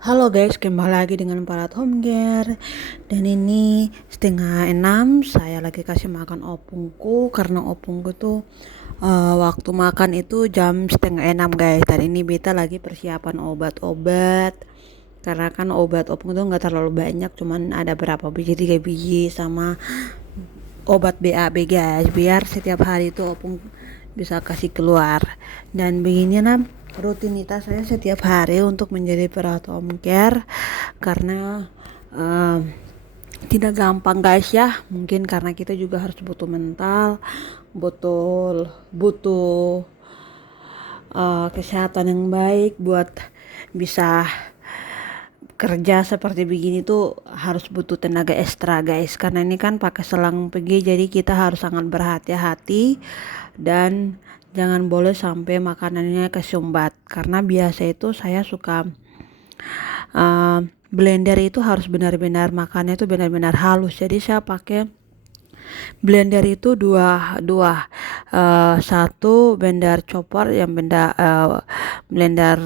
Halo guys, kembali lagi dengan Parat Home Care. Dan ini 5:30 saya lagi kasih makan opungku karena opungku tuh waktu makan itu jam 5:30 guys. Dan ini beta lagi persiapan obat-obat karena kan obat opung tuh nggak terlalu banyak, cuman ada berapa biji, 3 biji sama obat BAB guys, biar setiap hari itu opung bisa kasih keluar. Dan begini nah rutinitas saya setiap hari untuk menjadi perawat home care karena tidak gampang guys ya, mungkin karena kita juga harus butuh mental, butuh butuh kesehatan yang baik buat bisa kerja seperti begini tuh harus butuh tenaga ekstra guys, karena ini kan pakai selang pergi, jadi kita harus sangat berhati-hati dan jangan boleh sampai makanannya kesumbat. Karena biasa itu saya suka blender itu harus benar-benar makannya itu benar-benar halus, jadi saya pakai blender itu dua dua satu blender chopper yang blender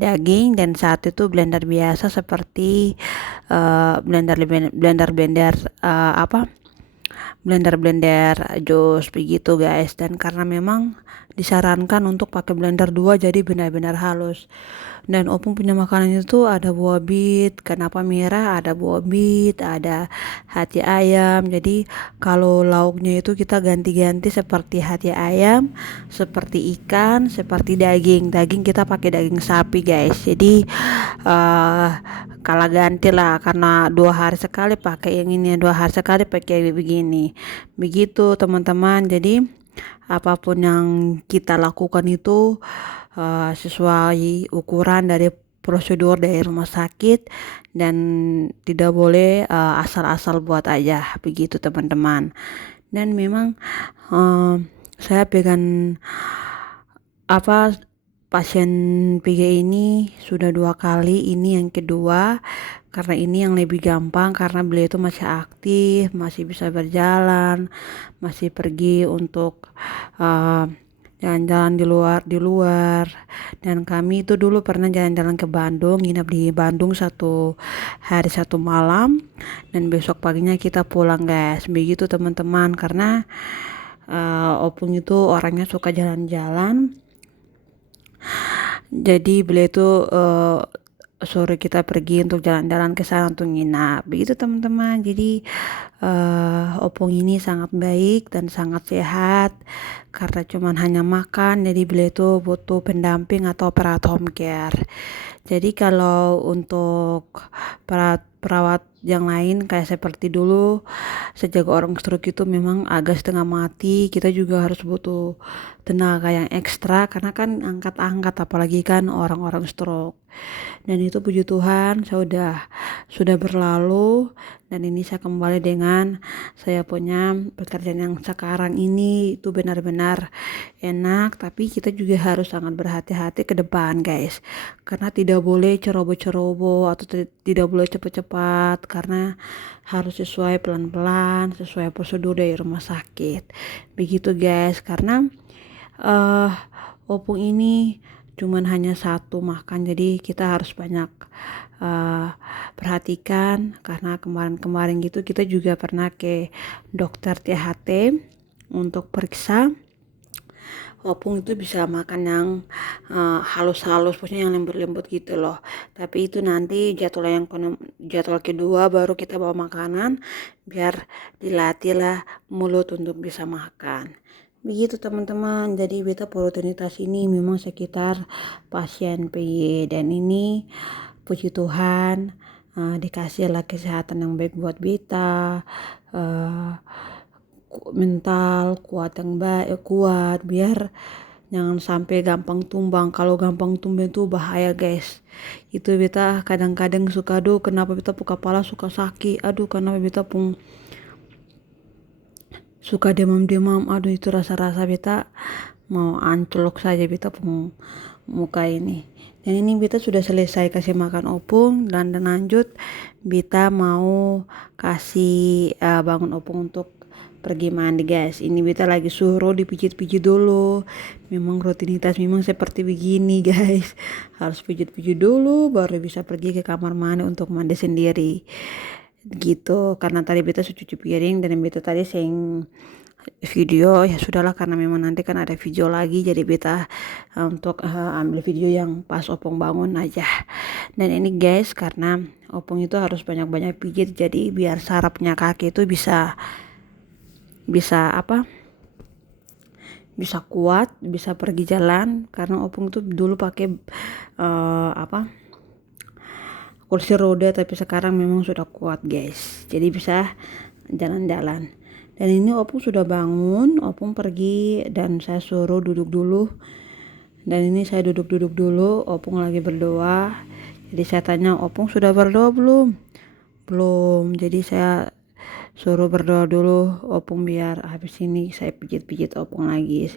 daging, dan satu itu blender biasa seperti blender blender blender apa blender jus begitu guys. Dan karena memang disarankan untuk pakai blender 2 jadi benar-benar halus. Dan opung punya makanan itu ada buah bit, kenapa merah, ada buah bit, ada hati ayam. Jadi kalau lauknya itu kita ganti-ganti seperti hati ayam, seperti ikan, seperti daging kita pakai daging sapi guys. Jadi kalah ganti lah, karena 2 hari sekali pakai yang ini, 2 hari sekali pakai begini begitu teman-teman. Jadi apapun yang kita lakukan itu sesuai ukuran dari prosedur dari rumah sakit, dan tidak boleh asal-asal buat aja begitu teman-teman. Dan memang saya pegang apa pasien PG ini sudah 2 kali, ini yang kedua karena ini yang lebih gampang karena beliau itu masih aktif, masih bisa berjalan, masih pergi untuk jalan-jalan di luar. Dan kami itu dulu pernah jalan-jalan ke Bandung, nginap di Bandung 1 hari 1 malam, dan besok paginya kita pulang guys begitu teman-teman. Karena opung itu orangnya suka jalan-jalan, jadi beliau itu sore kita pergi untuk jalan-jalan ke sana untuk nginap begitu teman-teman. Jadi opung ini sangat baik dan sangat sehat karena cuman hanya makan, jadi beliau itu butuh pendamping atau perawat home care. Jadi kalau untuk perawat yang lain kayak seperti dulu sejak orang stroke itu memang agak setengah mati, kita juga harus butuh tenaga yang ekstra karena kan angkat-angkat, apalagi kan orang-orang stroke. Dan itu puji Tuhan saya sudah berlalu, dan ini saya kembali dengan saya punya pekerjaan yang sekarang ini itu benar-benar enak. Tapi kita juga harus sangat berhati-hati ke depan guys, karena tidak boleh ceroboh-ceroboh atau tidak boleh cepat-cepat, karena harus sesuai pelan-pelan, sesuai prosedur dari rumah sakit begitu guys. Karena opung ini cuman hanya satu makan, jadi kita harus banyak perhatikan. Karena kemarin-kemarin gitu kita juga pernah ke dokter THT untuk periksa opung itu bisa makan yang halus-halus, maksudnya yang lembut-lembut gitu loh. Tapi itu nanti jadwal kedua baru kita bawa makanan, biar dilatih lah mulut untuk bisa makan begitu teman-teman. Jadi beta rutinitas ini memang sekitar pasien PY, dan ini puji Tuhan dikasihlah kesehatan yang baik buat beta, mental kuat yang baik, kuat, biar jangan sampai gampang tumbang. Kalau gampang tumbang itu bahaya guys. Itu beta kadang-kadang suka, aduh kenapa beta kepala suka sakit, aduh kenapa beta pun suka demam-demam, aduh itu rasa-rasa beta mau ancelok saja beta pun muka ini. Dan ini beta sudah selesai kasih makan opung, dan lanjut beta mau kasih bangun opung untuk pergi mandi guys. Ini beta lagi suruh dipijit-pijit dulu. Memang rutinitas memang seperti begini guys. Harus pijit-pijit dulu baru bisa pergi ke kamar mandi untuk mandi sendiri. Gitu. Karena tadi beta sudah cuci piring dan beta tadi seng video, ya sudahlah karena memang nanti kan ada video lagi, jadi beta untuk ambil video yang pas opung bangun aja. Dan ini guys, karena opung itu harus banyak-banyak pijit, jadi biar sarafnya kaki itu bisa apa, bisa kuat, bisa pergi jalan. Karena opung itu dulu pakai apa, kursi roda, tapi sekarang memang sudah kuat guys, jadi bisa jalan-jalan. Dan ini opung sudah bangun, opung pergi dan saya suruh duduk dulu. Dan ini saya duduk-duduk dulu, opung lagi berdoa. Jadi saya tanya, opung sudah berdoa belum? Belum. Jadi saya suruh berdoa dulu opung, biar habis ini saya pijit-pijit opung lagi.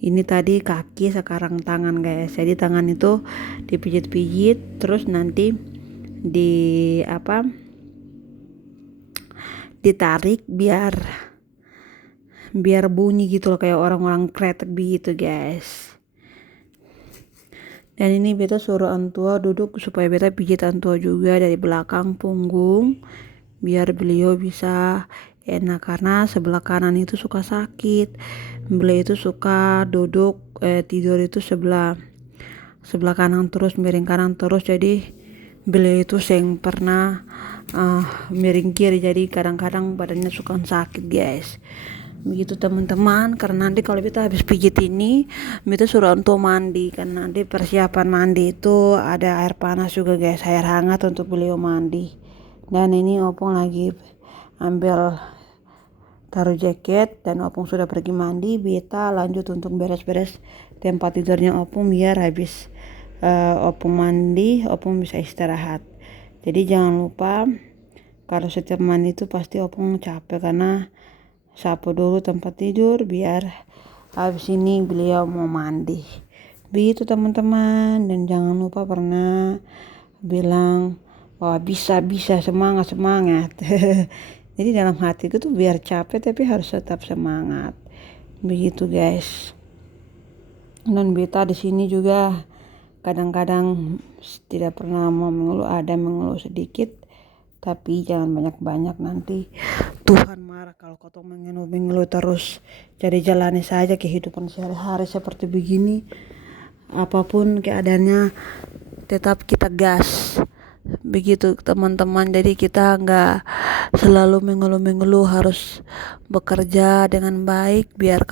Ini tadi kaki, sekarang tangan guys. Jadi tangan itu dipijit-pijit, terus nanti di apa, ditarik biar bunyi gitu loh, kayak orang-orang kretek begitu guys. Dan ini beta suruh antua duduk supaya beta pijit antua juga dari belakang punggung, biar beliau bisa enak, karena sebelah kanan itu suka sakit. Beliau itu suka duduk tidur itu sebelah kanan terus, miring kanan terus, jadi beliau itu seng pernah miring kiri, jadi kadang-kadang badannya suka sakit guys. Begitu teman-teman. Karena nanti kalau kita habis pijit ini, kita suruh untuk mandi, karena nanti persiapan mandi itu ada air panas juga guys, air hangat untuk beliau mandi. Dan ini opung lagi ambil taruh jaket, dan opung sudah pergi mandi. Beta lanjut untuk beres-beres tempat tidurnya opung, biar habis opung mandi, opung bisa istirahat. Jadi jangan lupa kalau setiap mandi itu pasti opung capek, karena sapu dulu tempat tidur biar habis ini beliau mau mandi. Begitu teman-teman. Dan jangan lupa pernah bilang, wah bisa semangat. Jadi dalam hatiku tuh biar capek tapi harus tetap semangat. Begitu guys. Dan beta di sini juga kadang-kadang tidak pernah mau mengeluh, ada mengeluh sedikit, tapi jangan banyak-banyak, nanti Tuhan marah kalau kau mengeluh terus. Jadi jalani saja kehidupan sehari-hari seperti begini, apapun keadaannya tetap kita gas. Begitu teman-teman. Jadi kita nggak selalu mengeluh, harus bekerja dengan baik biar